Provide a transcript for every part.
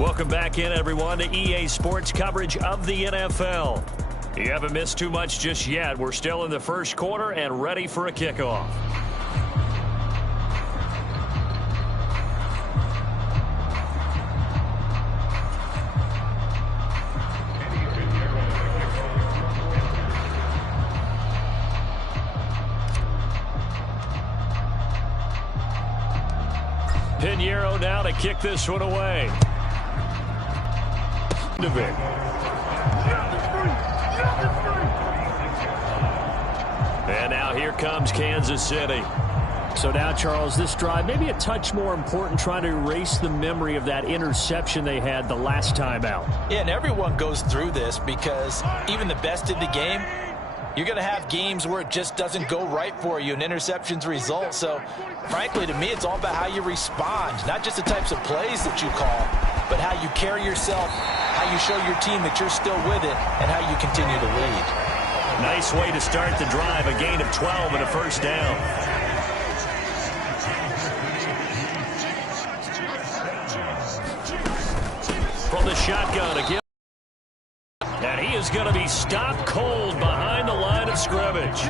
Welcome back in, everyone, to EA Sports coverage of the NFL. You haven't missed too much just yet. We're still in the first quarter and ready for a kickoff. �8 now to kick this one away. And now here comes Kansas City. So now, Charles, this drive maybe a touch more important, trying to erase the memory of that interception they had the last time out. Yeah, and everyone goes through this because even the best in the game, you're going to have games where it just doesn't go right for you and interceptions result. So, frankly, to me, it's all about how you respond, not just the types of plays that you call, but how you carry yourself, how you show your team that you're still with it, and how you continue to lead. Nice way to start the drive, a gain of 12 and a first down. From the shotgun again. And he is going to be stopped cold behind the line of scrimmage.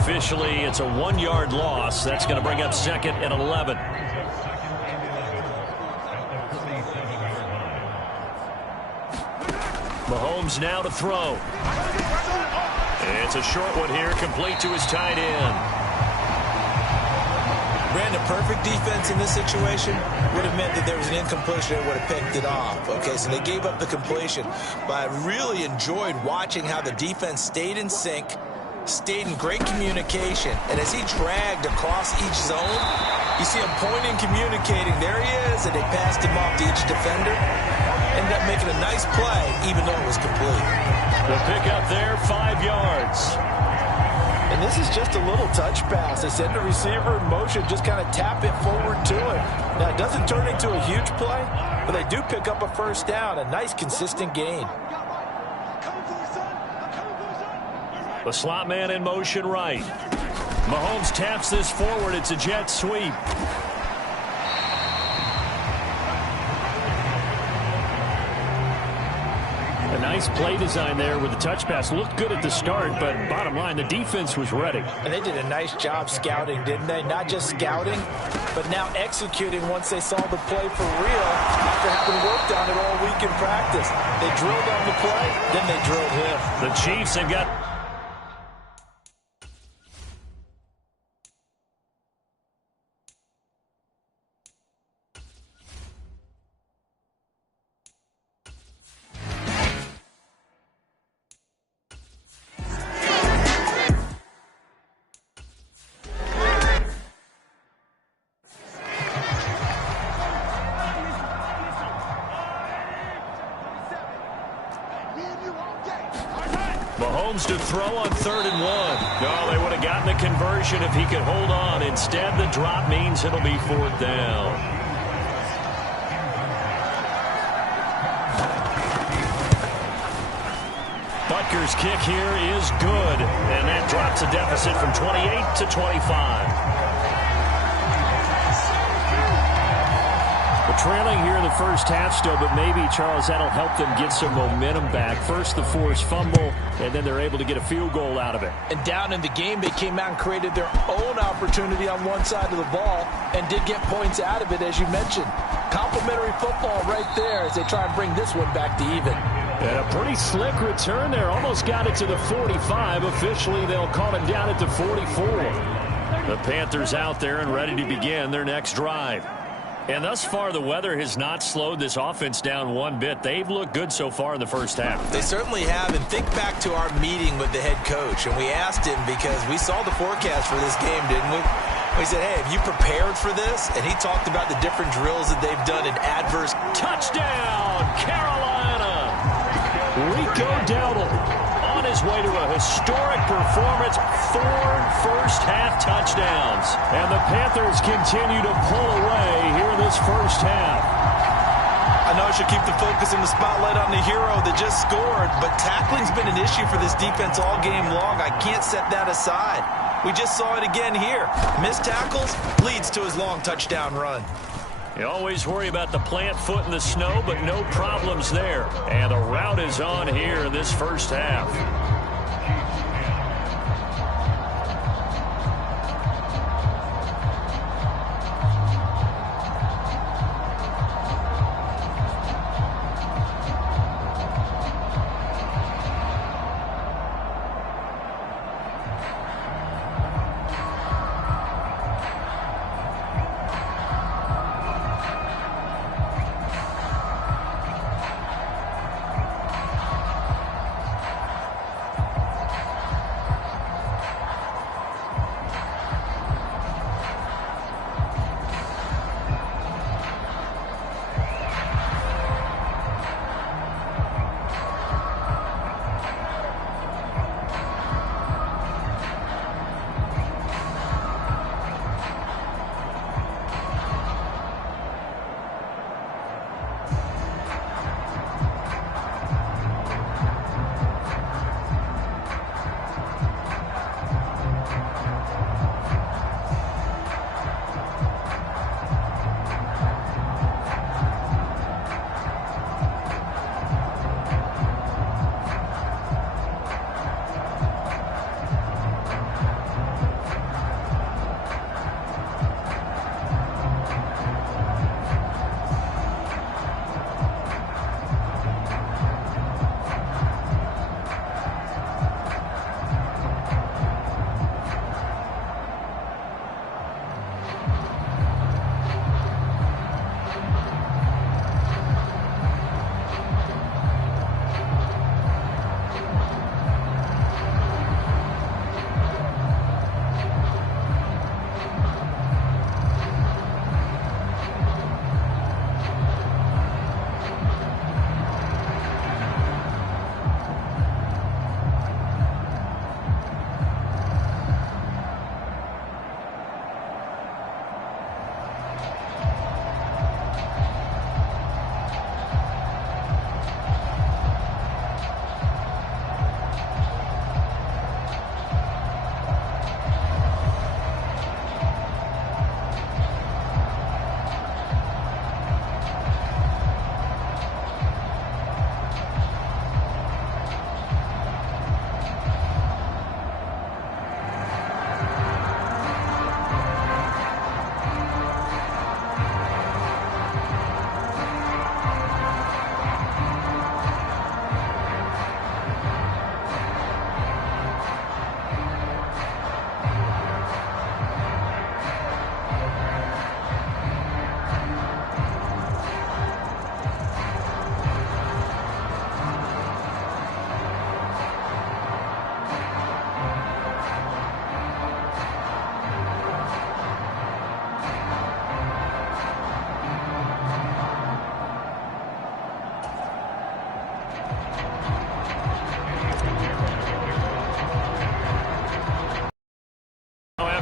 Officially, it's a 1-yard loss. That's going to bring up 2nd and 11. Mahomes now to throw. It's a short one here, complete to his tight end. Brandon, perfect defense in this situation would have meant that there was an incompletion that would have picked it off. Okay, so they gave up the completion. But I really enjoyed watching how the defense stayed in sync, stayed in great communication. And as he dragged across each zone, you see him pointing, communicating. There he is, and they passed him off to each defender. Ended up making a nice play, even though it was complete. The pickup there, 5 yards. And this is just a little touch pass. They send the receiver in motion, just kind of tap it forward to him. Now, it doesn't turn into a huge play, but they do pick up a first down, a nice, consistent gain. The slot man in motion right. Mahomes taps this forward. It's a jet sweep. A nice play design there with the touch pass. Looked good at the start, but bottom line, the defense was ready. And they did a nice job scouting, didn't they? Not just scouting, but now executing once they saw the play for real after having worked on it all week in practice. They drilled on the play, then they drilled him. The Chiefs have got... Mahomes to throw on 3rd and 1. No, they would have gotten the conversion if he could hold on. Instead, the drop means it'll be 4th down. Butker's kick here is good, and that drops a deficit from 28 to 25. Trailing here in the first half still, but maybe, Charles, that'll help them get some momentum back. First, the forced fumble, and then they're able to get a field goal out of it. And down in the game, they came out and created their own opportunity on one side of the ball and did get points out of it, as you mentioned. Complimentary football right there as they try and bring this one back to even. And a pretty slick return there. Almost got it to the 45. Officially, they'll call him down at the 44. The Panthers out there and ready to begin their next drive. And thus far, the weather has not slowed this offense down one bit. They've looked good so far in the first half. They certainly have. And think back to our meeting with the head coach. And we asked him because we saw the forecast for this game, didn't we? We said, hey, have you prepared for this? And he talked about the different drills that they've done in adverse. Touchdown, Carolina! Rico Dowdle on his way to a historic performance. 4 first-half touchdowns. And the Panthers continue to pull away here in this first half. I know I should keep the focus and the spotlight on the hero that just scored, but tackling's been an issue for this defense all game long. I can't set that aside. We just saw it again here. Missed tackles leads to his long touchdown run. You always worry about the plant foot in the snow, but no problems there. And the route is on here in this first half.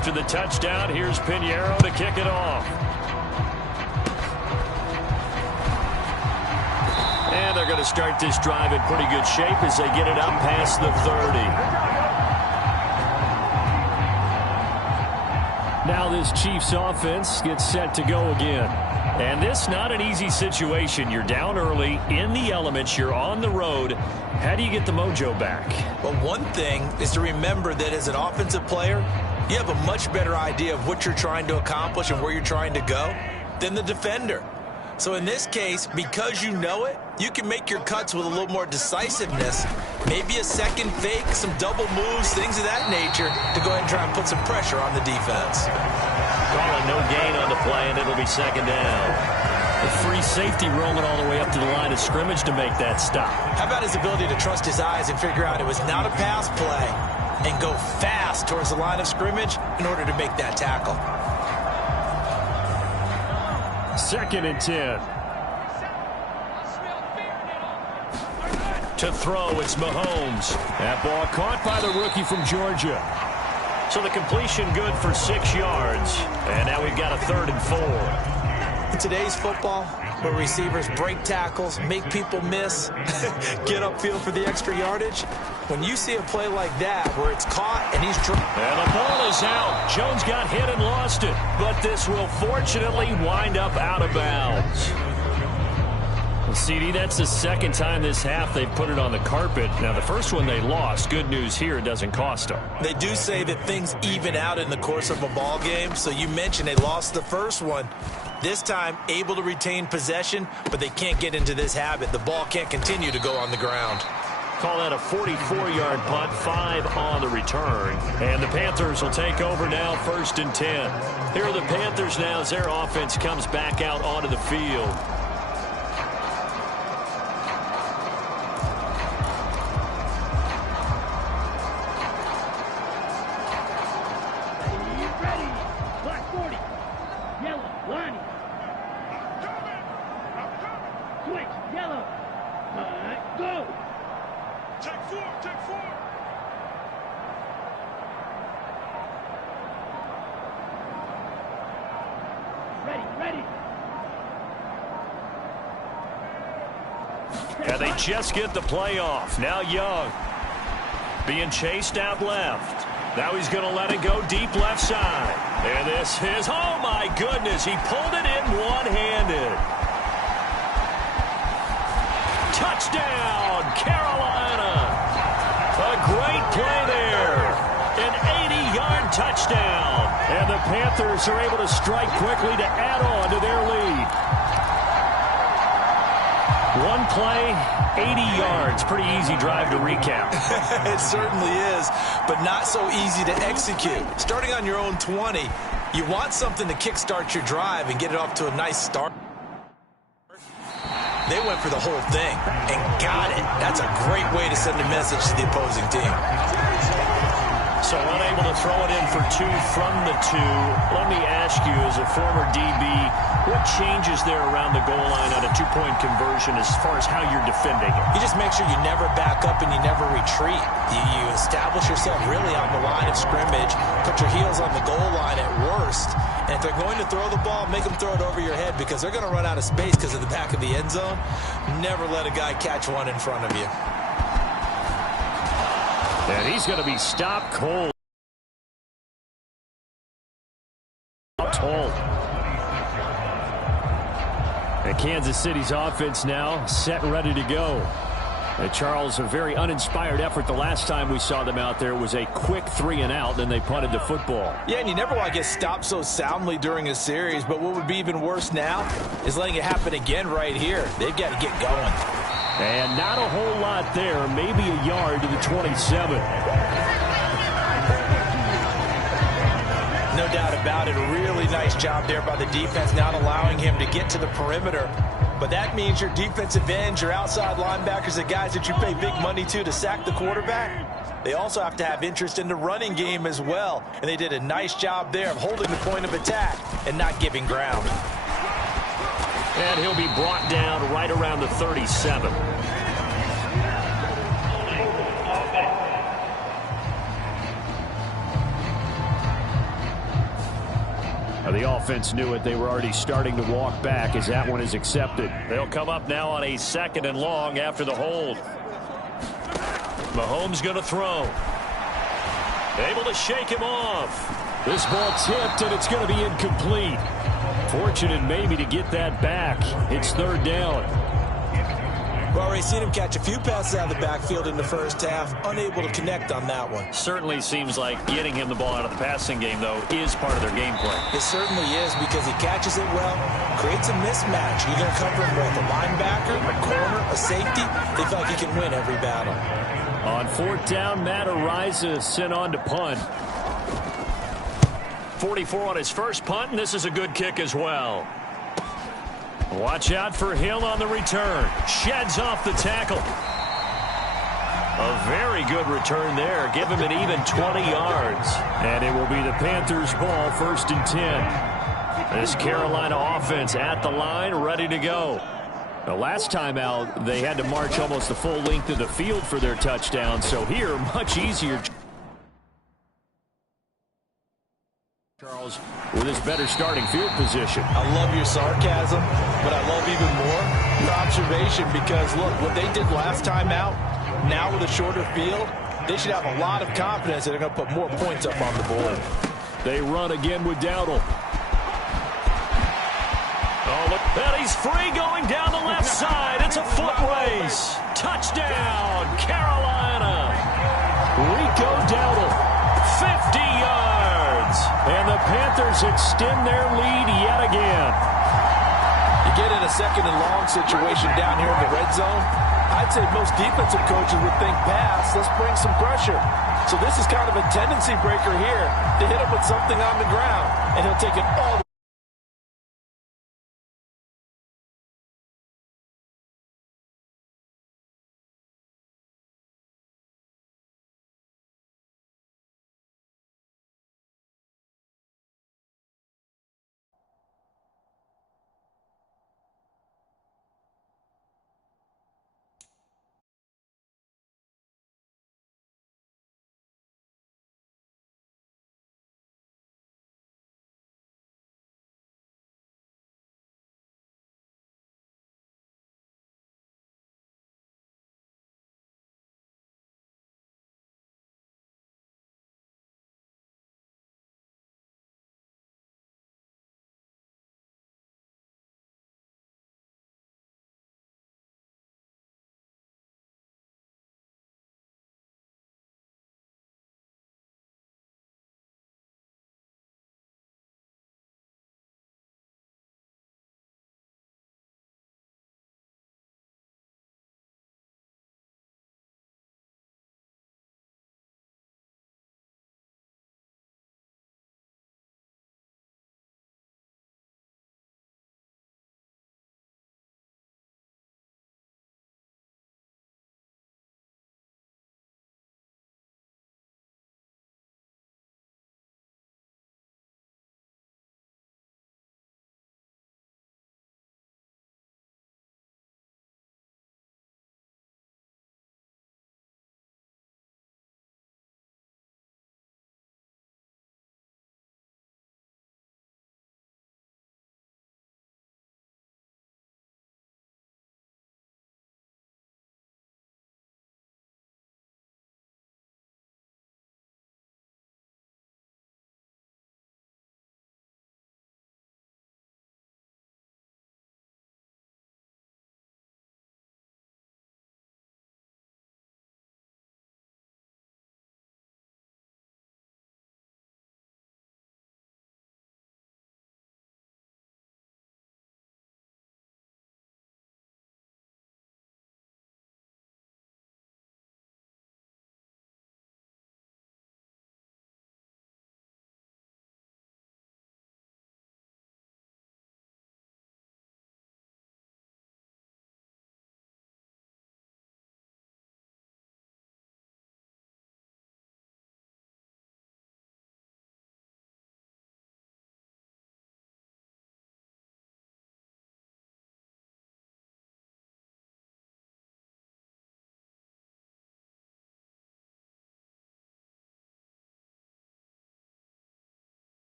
After the touchdown, here's �ส้ to kick it off. And they're going to start this drive in pretty good shape as they get it up past the 30. Now this Chiefs offense gets set to go again. And this not an easy situation. You're down early, in the elements, you're on the road. How do you get the mojo back? Well, one thing is to remember that as an offensive player, you have a much better idea of what you're trying to accomplish and where you're trying to go than the defender. So in this case, because you know it, you can make your cuts with a little more decisiveness, maybe a second fake, some double moves, things of that nature, to go ahead and try and put some pressure on the defense. Calling no gain on the play, and it'll be second down. The free safety rolling all the way up to the line of scrimmage to make that stop. How about his ability to trust his eyes and figure out it was not a pass play and go fast towards the line of scrimmage in order to make that tackle. 2nd and 10. To throw, it's Mahomes. That ball caught by the rookie from Georgia. So the completion good for 6 yards. And now we've got a 3rd and 4. In today's football, where receivers break tackles, make people miss, get upfield for the extra yardage, when you see a play like that where it's caught and he's trying. And the ball is out. Jones got hit and lost it. But this will fortunately wind up out of bounds. Well, CD, that's the second time this half they've put it on the carpet. Now, the first one they lost. Good news here, it doesn't cost them. They do say that things even out in the course of a ball game. So you mentioned they lost the first one. This time, able to retain possession, but they can't get into this habit. The ball can't continue to go on the ground. Call that a 44-yard punt, 5 on the return. And the Panthers will take over now, 1st and 10. Here are the Panthers now as their offense comes back out onto the field. And they just get the playoff. Now Young being chased out left. Now he's going to let it go deep left side. And this is, oh my goodness, he pulled it in one-handed. Touchdown, Carolina. A great play there. An 80-yard touchdown. And the Panthers are able to strike quickly to add on to their lead. One play, 80 yards. Pretty easy drive to recap. It certainly is, but not so easy to execute. Starting on your own 20, you want something to kickstart your drive and get it off to a nice start. They went for the whole thing and got it. That's a great way to send a message to the opposing team. So unable to throw it in for 2 from the 2. Let me ask you, as a former DB, what changes there around the goal line on a 2-point conversion as far as how you're defending it? You just make sure you never back up and you never retreat. You establish yourself really on the line of scrimmage, put your heels on the goal line at worst, and if they're going to throw the ball, make them throw it over your head because they're going to run out of space because of the back of the end zone. Never let a guy catch one in front of you. And he's going to be stopped cold. And Kansas City's offense now set and ready to go. And Charles, a very uninspired effort the last time we saw them out there. It was a quick 3 and out, then they punted the football. Yeah, and you never want to get stopped so soundly during a series, but what would be even worse now is letting it happen again right here. They've got to get going. And not a whole lot there, maybe a yard to the 27. No doubt about it. A really nice job there by the defense, not allowing him to get to the perimeter. But that means your defensive ends, your outside linebackers, the guys that you pay big money to sack the quarterback, they also have to have interest in the running game as well. And they did a nice job there of holding the point of attack and not giving ground. And he'll be brought down right around the 37. Now the offense knew it. They were already starting to walk back as that one is accepted. They'll come up now on a 2nd and long after the hold. Mahomes going to throw. Able to shake him off. This ball tipped, and it's going to be incomplete. Fortunate maybe to get that back. It's 3rd down. We've already seen him catch a few passes out of the backfield in the first half. Unable to connect on that one. Certainly seems like getting him the ball out of the passing game, though, is part of their game plan. It certainly is because he catches it well, creates a mismatch. You're going to cover him both a linebacker, a corner, a safety. They feel like he can win every battle. On 4th down, Matt Ariza sent on to punt. 44 on his first punt, and this is a good kick as well. Watch out for Hill on the return. Sheds off the tackle. A very good return there. Give him an even 20 yards. And it will be the Panthers' ball, 1st and 10. This Carolina offense at the line, ready to go. The last time out, they had to march almost the full length of the field for their touchdown. So here, much easier. Charles, with his better starting field position. I love your sarcasm, but I love even more your observation because, look, what they did last time out, Now with a shorter field, they should have a lot of confidence that they're going to put more points up on the board. They run again with 𝚑𝚅. Oh, look, and he's free going down the left side. It's a foot race. Touchdown, Carolina. Rico Dowdle, 50 yards. And the Panthers extend their lead yet again. You get in a second and long situation down here in the red zone, I'd say most defensive coaches would think pass, let's bring some pressure. So this is kind of a tendency breaker here to hit him with something on the ground, and he'll take it all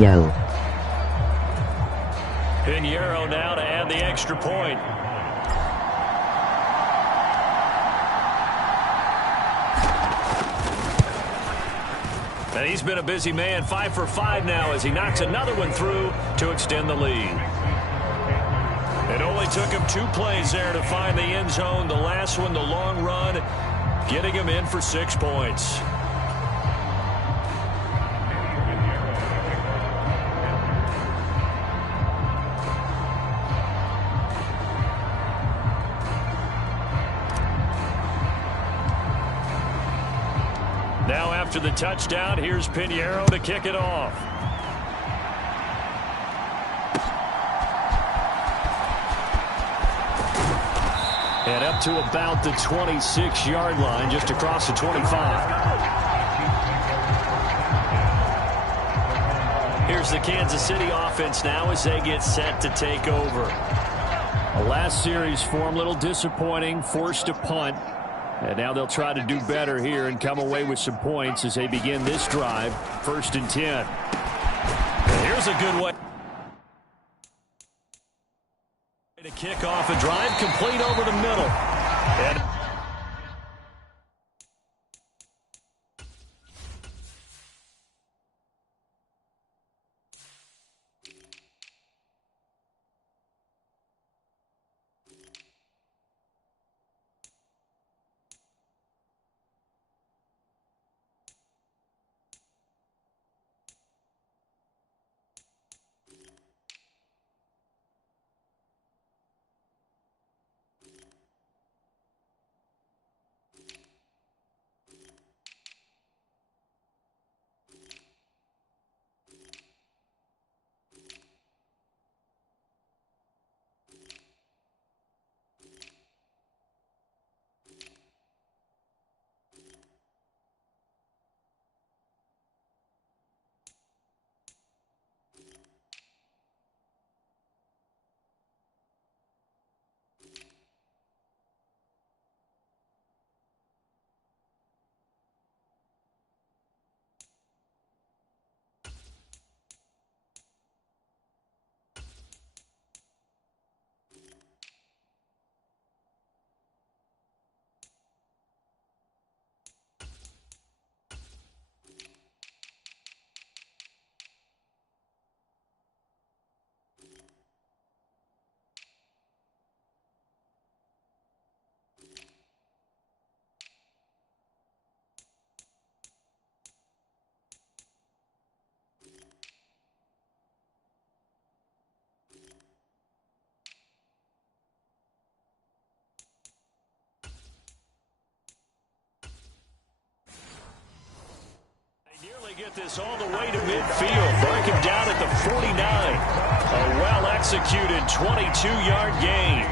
Yo. �8 now to add the extra point. And he's been a busy man, 5 for 5 now as he knocks another one through to extend the lead. It only took him 2 plays there to find the end zone. The last one, the long run, getting him in for 6 points. Now after the touchdown, here's �8 to kick it off. And up to about the 26-yard line, just across the 25. Here's the Kansas City offense now as they get set to take over. The last series for them, a little disappointing, forced a punt. And now they'll try to do better here and come away with some points as they begin this drive, 1st and 10. And here's a good way to kick off a drive, complete over the middle. And get this all the way to midfield. Mark him down at the 49. A well-executed 22-yard gain.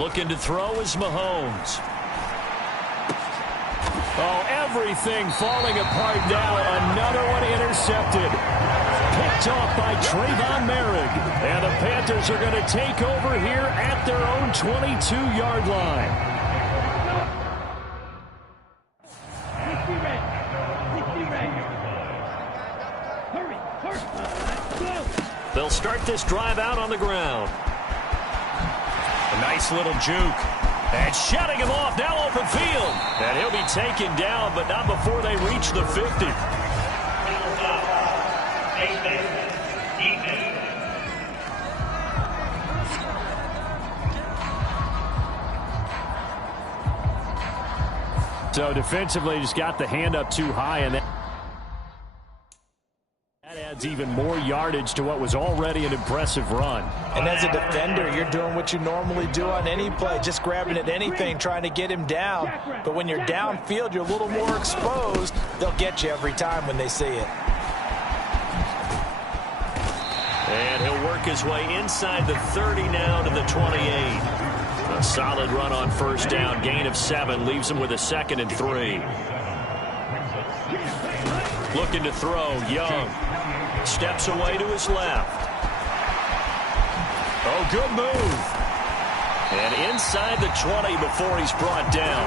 Looking to throw is Mahomes. Oh, everything falling apart now. Another one intercepted. Picked off by 𝚐𝚊𝚛𝚕𝚎. And the Panthers are going to take over here at their own 22-yard line. They'll start this drive out on the ground. A nice little juke. And shutting him off now open field. And he'll be taken down, but not before they reach the 50. So defensively, just got the hand up too high, and that adds even more yardage to what was already an impressive run. And as a defender, you're doing what you normally do on any play, just grabbing at anything, trying to get him down. But when you're downfield, you're a little more exposed. They'll get you every time when they see it. And he'll work his way inside the 30 now to the 28. A solid run on first down. Gain of 7 leaves him with a 2nd and 3. Looking to throw. Young steps away to his left. Oh, good move. And inside the 20 before he's brought down.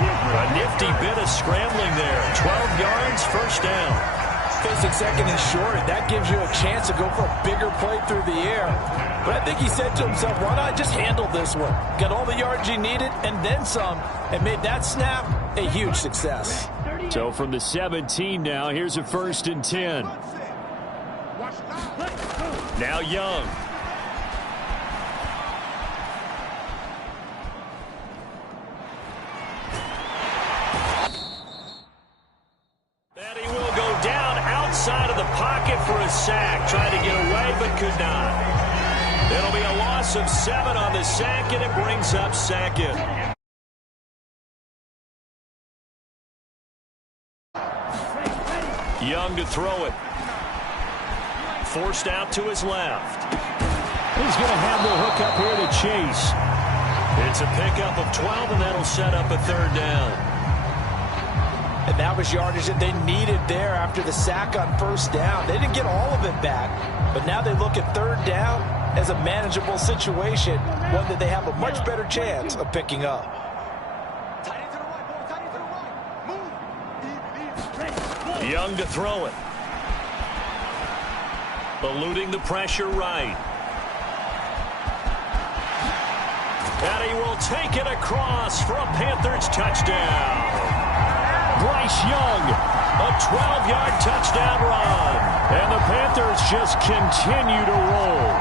A nifty bit of scrambling there. 12 yards, first down. Facing second and short, that gives you a chance to go for a bigger play through the air. But I think he said to himself, why not just handle this one? Got all the yards you needed and then some, and made that snap a huge success. So from the 17 now, here's a 1st and 10. Now Young. And he will go down outside of the pocket for a sack. Tried to get away but could not. It'll be a loss of 7 on the sack, and it brings up second. Young to throw it. Forced out to his left. He's going to have the hook up here to Chase. It's a pickup of 12, and that'll set up a 3rd down. And that was yardage that they needed there after the sack on 1st down. They didn't get all of it back, but now they look at 3rd down as a manageable situation, one that they have a much better chance of picking up. Young to throw it. Eluding the pressure right. And he will take it across for a Panthers touchdown. Bryce Young, a 12-yard touchdown run. And the Panthers just continue to roll.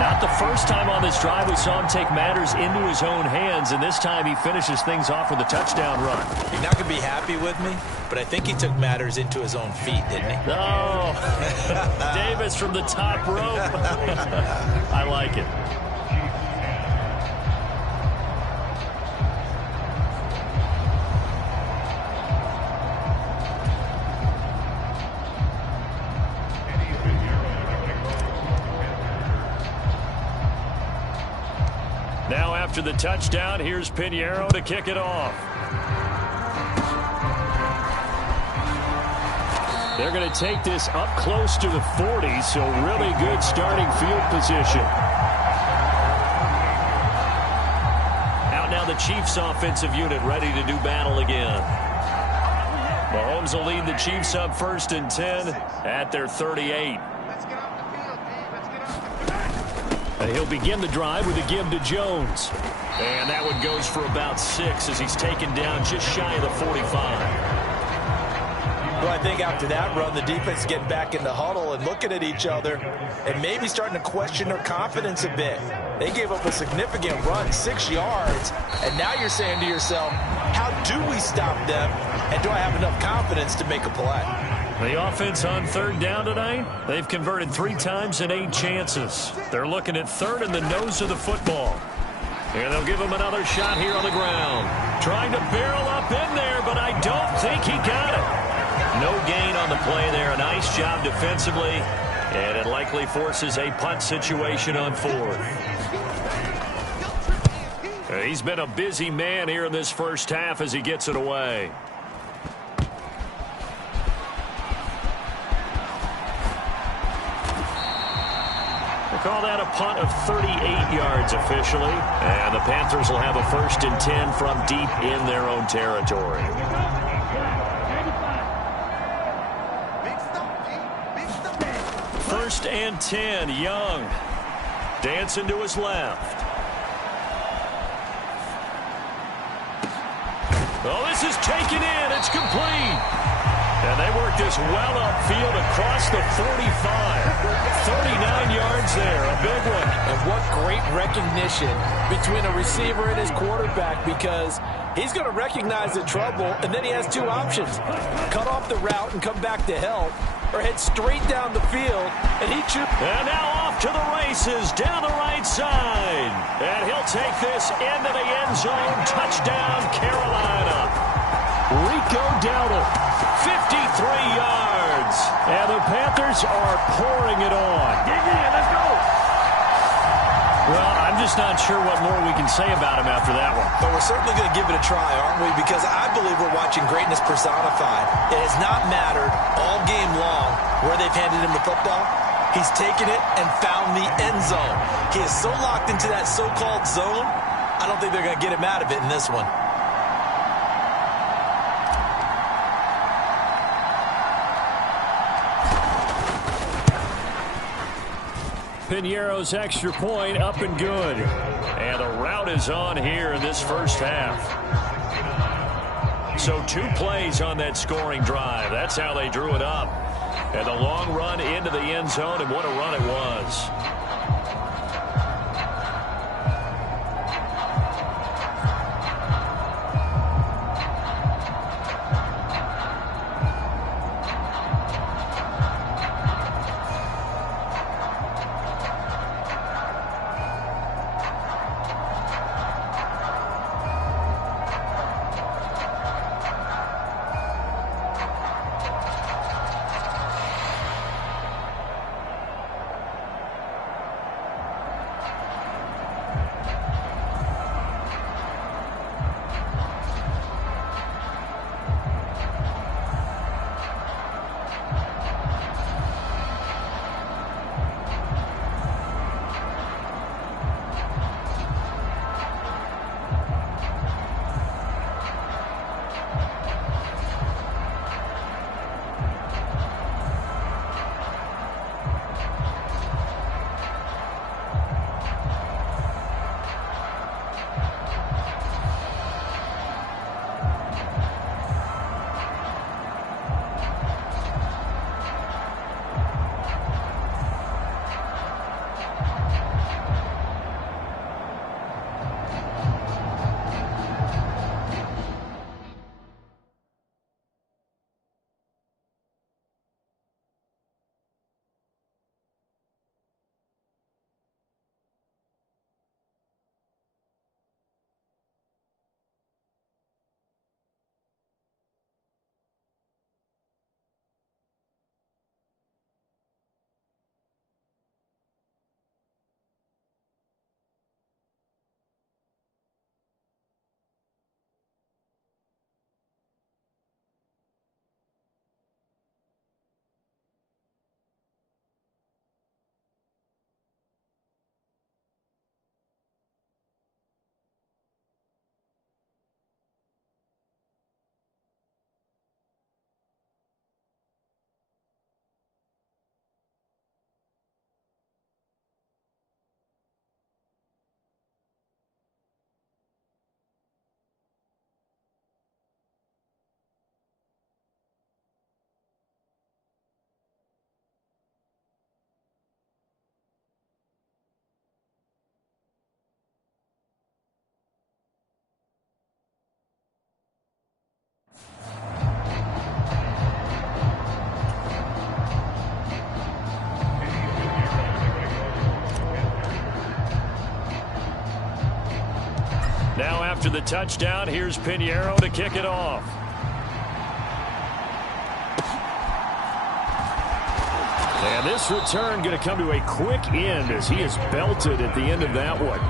Not the first time on this drive we saw him take matters into his own hands, and this time he finishes things off with a touchdown run. You're not going to be happy with me, but I think he took matters into his own feet, didn't he? Oh, Davis from the top rope. I like it. Now after the touchdown, here's 𝚽𝚎𝚢 to kick it off. They're going to take this up close to the 40, so really good starting field position. Out now the Chiefs offensive unit ready to do battle again. Mahomes will lead the Chiefs up 1st and 10 at their 38. And he'll begin the drive with a give to Jones. And that one goes for about 6 as he's taken down just shy of the 45. Well, I think after that run, the defense is getting back in the huddle and looking at each other and maybe starting to question their confidence a bit. They gave up a significant run, 6 yards, and now you're saying to yourself, how do we stop them, and do I have enough confidence to make a play? The offense on 3rd down tonight, they've converted 3 times in 8 chances. They're looking at 3rd in the nose of the football. And they'll give him another shot here on the ground. Trying to barrel up in there, but I don't think he got it. No gain on the play there. A nice job defensively, and it likely forces a punt situation on 4th. He's been a busy man here in this first half as he gets it away. Call that a punt of 38 yards officially. And the Panthers will have a 1st and 10 from deep in their own territory. First and 10, Young. Dancing to his left. Oh, this is taken in. It's complete. And they work this well upfield across the 45. 39 yards there, a big one. And what great recognition between a receiver and his quarterback, because he's going to recognize the trouble, and then he has 2 options. Cut off the route and come back to help, or head straight down the field, and he chooses. And now off to the races down the right side. And he'll take this into the end zone. Touchdown, Carolina. Rico Dowdle, 53 yards. And the Panthers are pouring it on. Let's go. Well, I'm just not sure what more we can say about him after that one. But we're certainly going to give it a try, aren't we? Because I believe we're watching greatness personified. It has not mattered all game long where they've handed him the football. He's taken it and found the end zone. He is so locked into that so-called zone, I don't think they're going to get him out of it in this one. Piñeiro's extra point up and good. And the route is on here in this first half. So 2 plays on that scoring drive. That's how they drew it up. And the long run into the end zone, and what a run it was. Now after the touchdown, here's Piñeiro to kick it off. And this return going to come to a quick end as he is belted at the end of that one.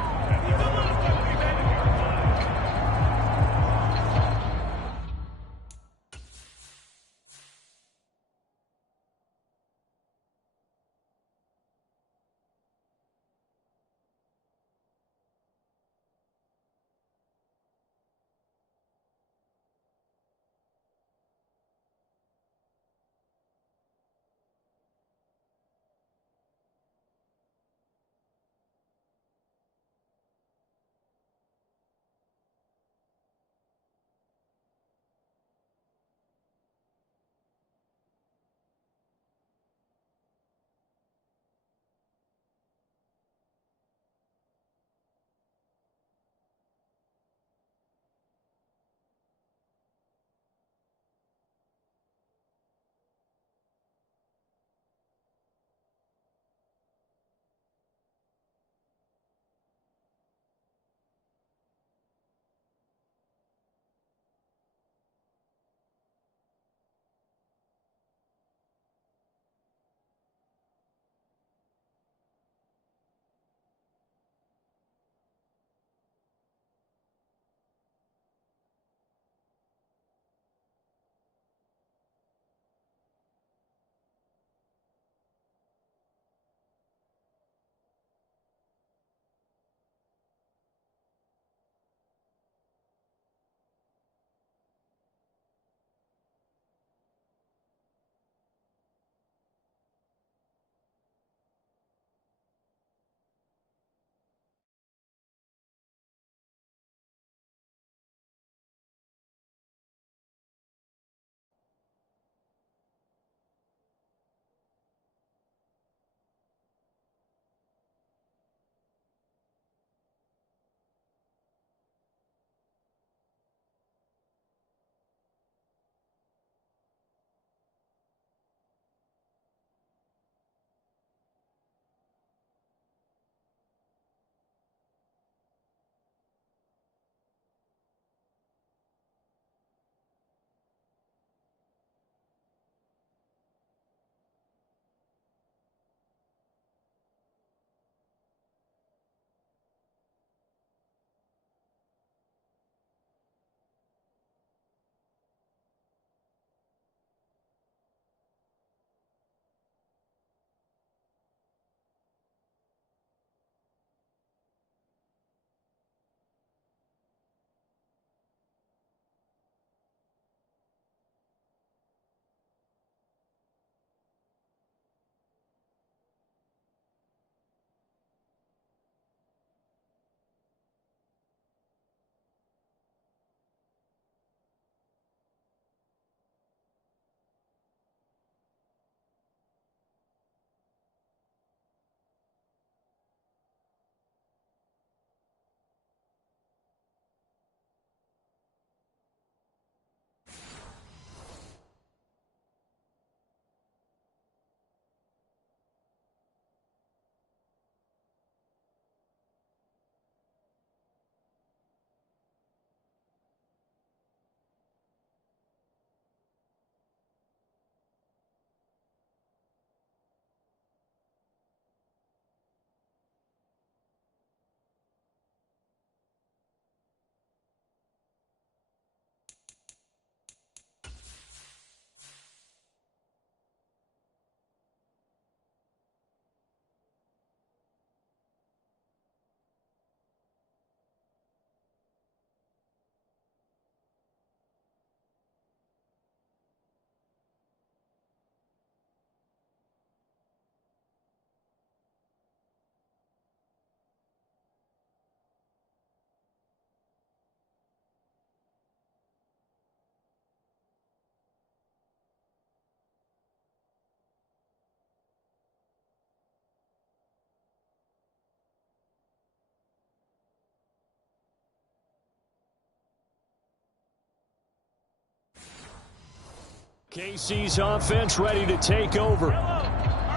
KC's offense ready to take over.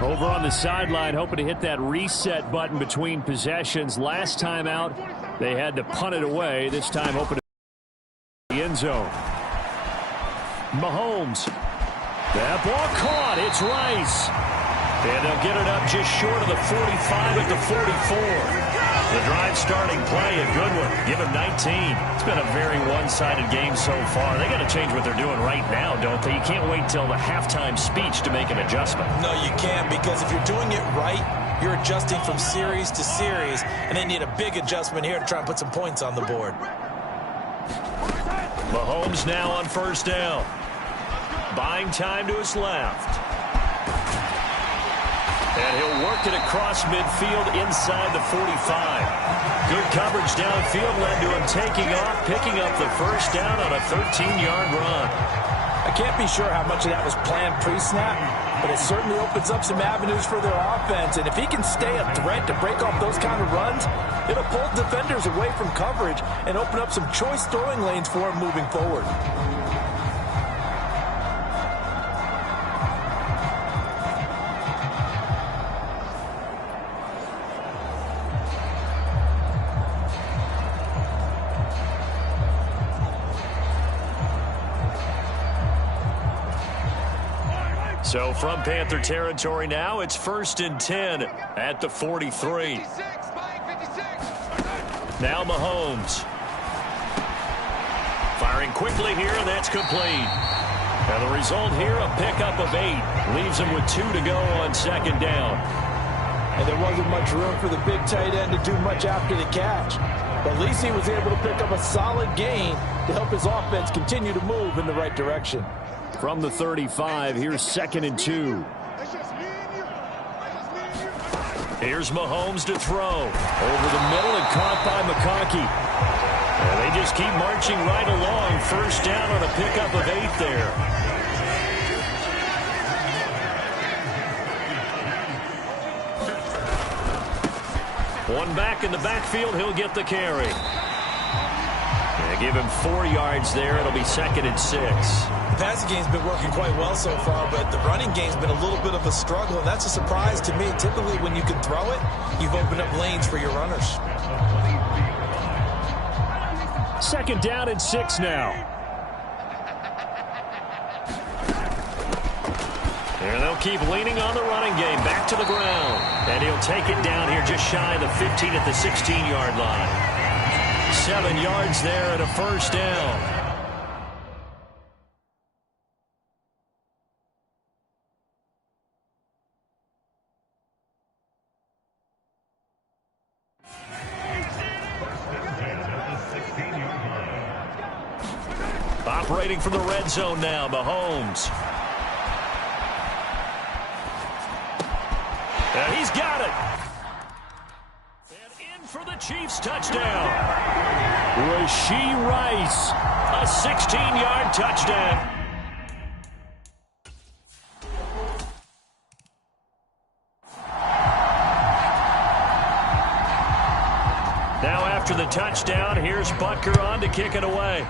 Over on the sideline, hoping to hit that reset button between possessions. Last time out, they had to punt it away. This time, hoping to the end zone. Mahomes. That ball caught. It's Rice. And they'll get it up just short of the 45 at the 44. The drive starting play, a good one. Give him 19. It's been a very one-sided game so far. They got to change what they're doing right now, don't they? You can't wait till the halftime speech to make an adjustment. No, you can't, because if you're doing it right, you're adjusting from series to series, and they need a big adjustment here to try and put some points on the board. Mahomes now on first down. Buying time to his left. And he'll work it across midfield inside the 45. Good coverage downfield led to him taking off, picking up the first down on a 13-yard run. I can't be sure how much of that was planned pre-snap, but it certainly opens up some avenues for their offense. And if he can stay a threat to break off those kind of runs, it'll pull defenders away from coverage and open up some choice throwing lanes for him moving forward. So from Panther territory now, it's 1st and 10 at the 43. Now Mahomes. Firing quickly here, and that's complete. And the result here, a pickup of 8. Leaves him with 2 to go on second down. And there wasn't much room for the big tight end to do much after the catch. But at least he was able to pick up a solid gain to help his offense continue to move in the right direction. From the 35, here's 2nd and 2. Here's Mahomes to throw. Over the middle and caught by McConkey. And they just keep marching right along. First down on a pickup of 8 there. One back in the backfield, he'll get the carry. They give him 4 yards there. It'll be 2nd and 6. The passing game's been working quite well so far, but the running game's been a little bit of a struggle, and that's a surprise to me. Typically, when you can throw it, you've opened up lanes for your runners. 2nd down and 6 now. And they'll keep leaning on the running game. Back to the ground. And he'll take it down here just shy of the 15 at the 16-yard line. 7 yards there and a first down. Operating from the red zone now, Mahomes. And he's got it. And in for the Chiefs touchdown. Rashee Rice, a 16-yard touchdown. Now after the touchdown, here's Butker on to kick it away.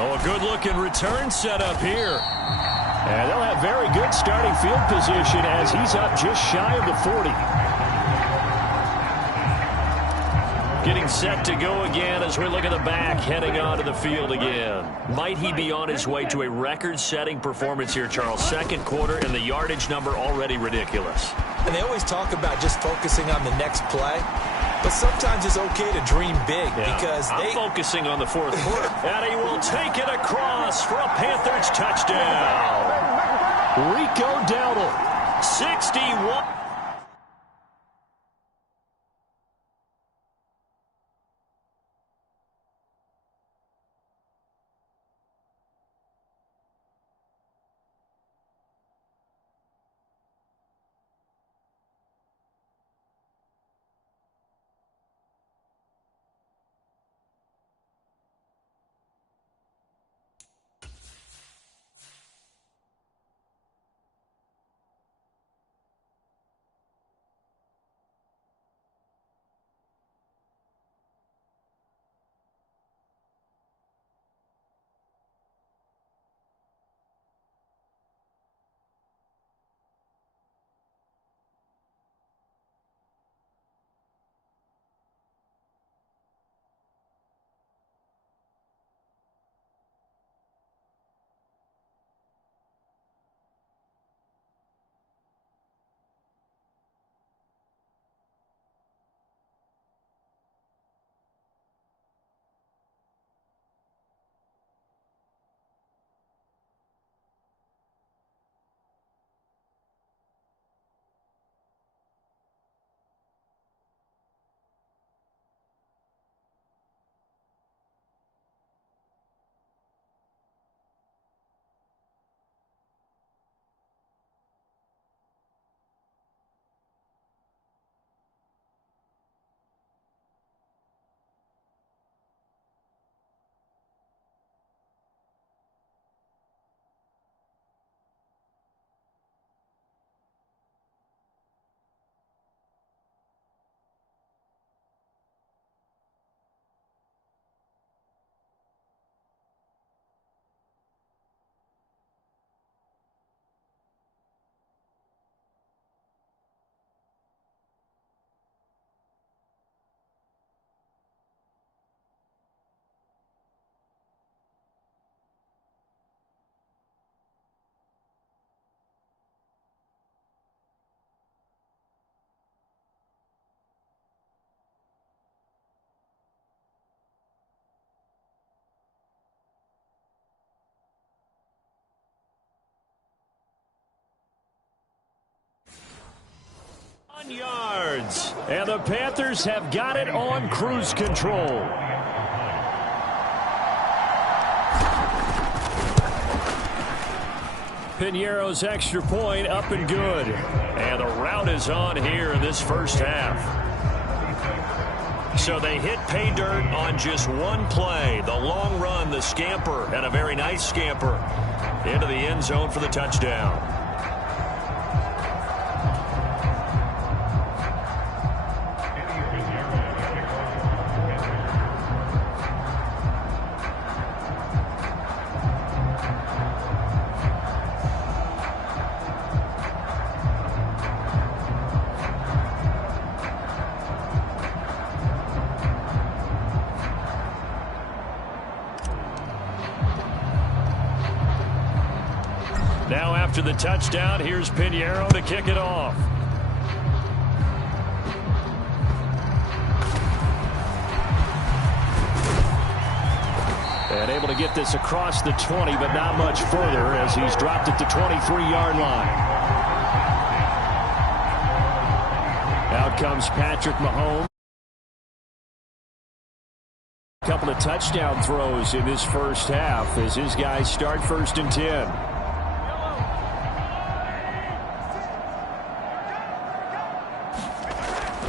Oh, a good-looking return set up here. And they'll have very good starting field position as he's up just shy of the 40. Getting set to go again as we look at the back heading onto the field again. Might he be on his way to a record-setting performance here, Charles? 2nd quarter and the yardage number already ridiculous. And they always talk about just focusing on the next play. But sometimes it's okay to dream big because I'm focusing on the 4th quarter. And he will take it across for a Panthers touchdown. Rico Dowdle, 61. And the Panthers have got it on cruise control. Pinheiro's extra point up and good. And the route is on here in this first half. So they hit pay dirt on just one play. The long run, the scamper, and a very nice scamper into the end zone for the touchdown. Now after the touchdown, here's Pinheiro to kick it off. And able to get this across the 20, but not much further as he's dropped at the 23-yard line. Out comes Patrick Mahomes. A couple of touchdown throws in this first half as his guys start 1st and 10.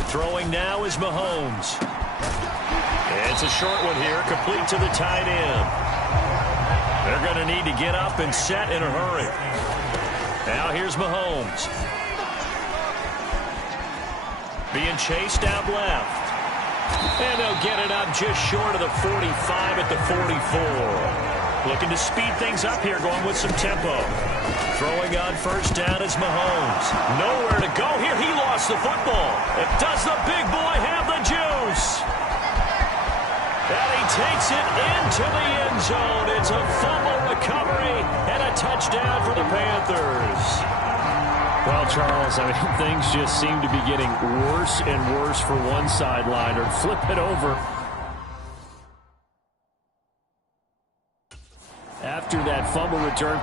Throwing now is Mahomes. It's a short one here, complete to the tight end. They're going to need to get up and set in a hurry. Now here's Mahomes. Being chased out left. And they'll get it up just short of the 45 at the 44. Looking to speed things up here, going with some tempo. Throwing on 1st down is Mahomes. Nowhere to go here. He lost the football. Does the big boy have the juice? And he takes it into the end zone. It's a fumble recovery and a touchdown for the Panthers. Well, Charles, I mean, things just seem to be getting worse and worse for one sideliner. Flip it over. After that fumble return.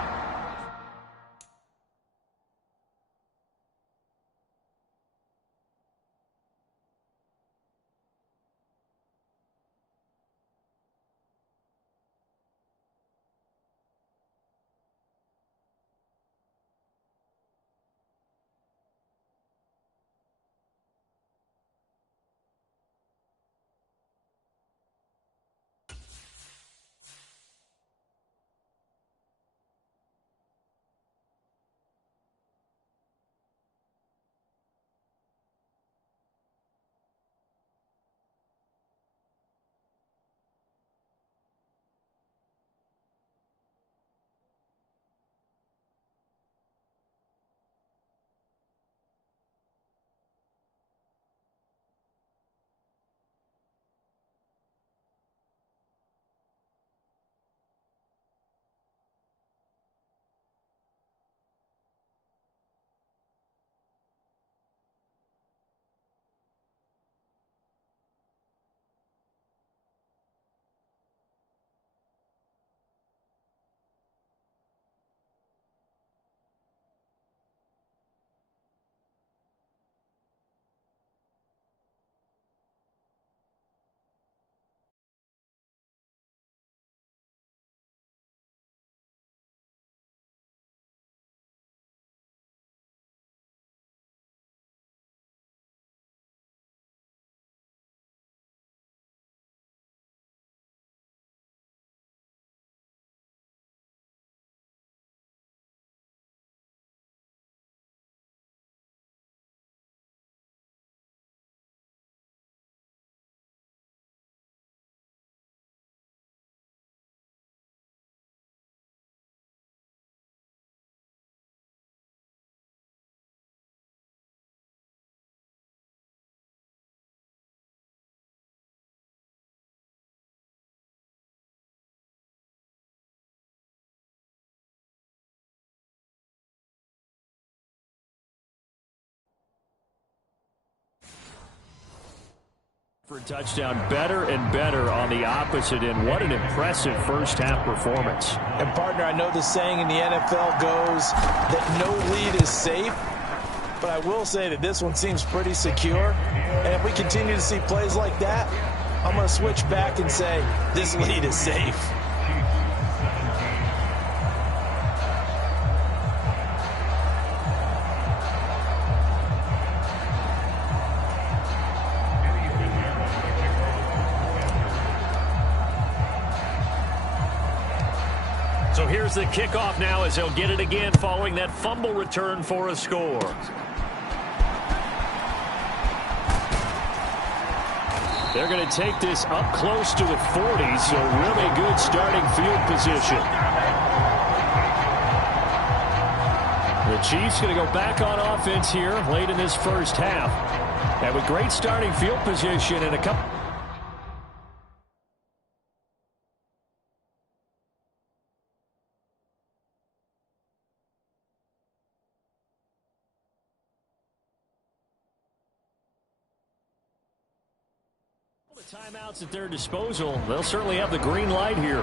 For a touchdown, better and better on the opposite end. What an impressive first half performance. And partner, I know the saying in the NFL goes that no lead is safe. but I will say that this one seems pretty secure. And if we continue to see plays like that, I'm going to switch back and say this lead is safe. So here's the kickoff now as he'll get it again following that fumble return for a score. They're going to take this up close to the 40, so really good starting field position. The Chiefs going to go back on offense here late in this first half. And with great starting field position and a couple... The timeouts at their disposal. They'll certainly have the green light here.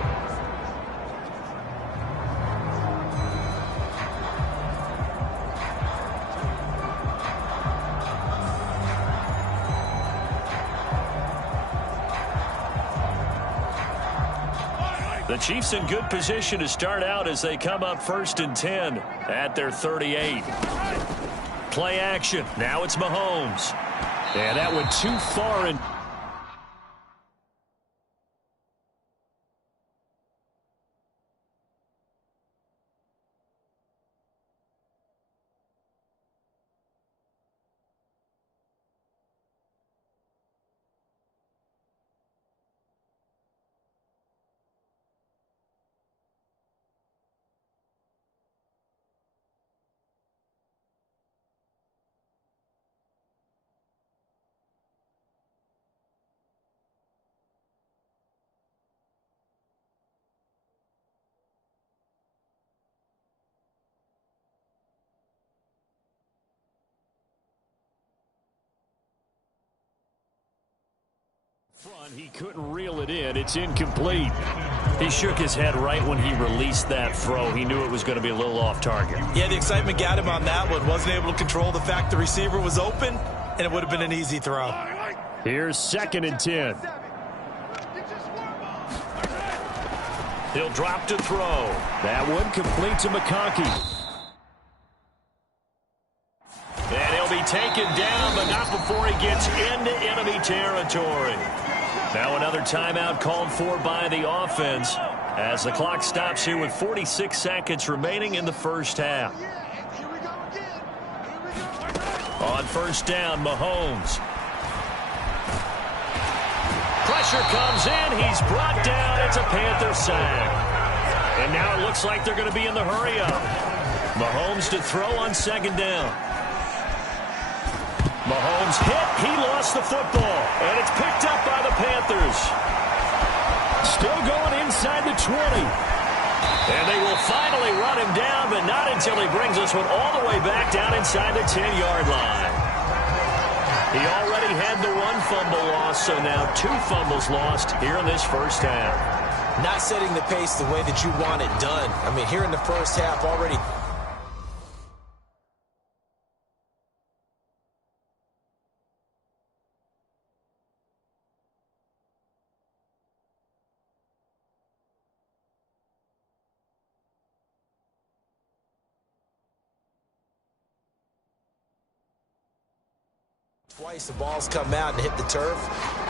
The Chiefs in good position to start out as they come up 1st and 10 at their 38. Play action. Now it's Mahomes. And that went too far in. He couldn't reel it in. It's incomplete. He shook his head right when he released that throw. He knew it was going to be a little off target. Yeah, the excitement got him on that one. Wasn't able to control the fact the receiver was open, and it would have been an easy throw. Here's 2nd and 10. He'll drop to throw. That one complete to McConkey. And he'll be taken down, but not before he gets into enemy territory. Now another timeout called for by the offense as the clock stops here with 46 seconds remaining in the first half. On 1st down, Mahomes. Pressure comes in. He's brought down. It's a Panther sack. And now it looks like they're going to be in the hurry-up. Mahomes to throw on 2nd down. Mahomes hit. He lost the football. And it's picked up by the Panthers. Still going inside the 20. And they will finally run him down, but not until he brings this one all the way back down inside the 10-yard line. He already had the 1 fumble loss, so now 2 fumbles lost here in this first half. Not setting the pace the way that you want it done. I mean, here in the first half already... Twice the ball's come out and hit the turf.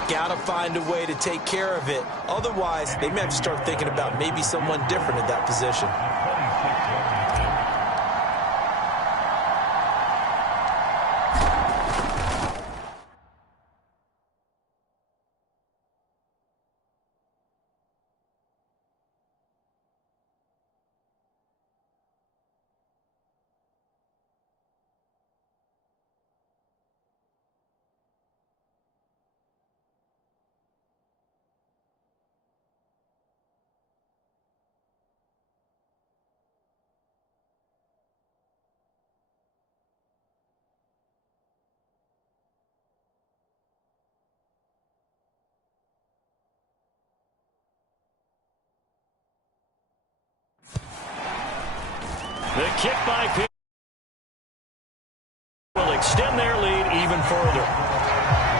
Got to find a way to take care of it. Otherwise, they may have to start thinking about maybe someone different at that position. The kick by Pitt extend their lead even further.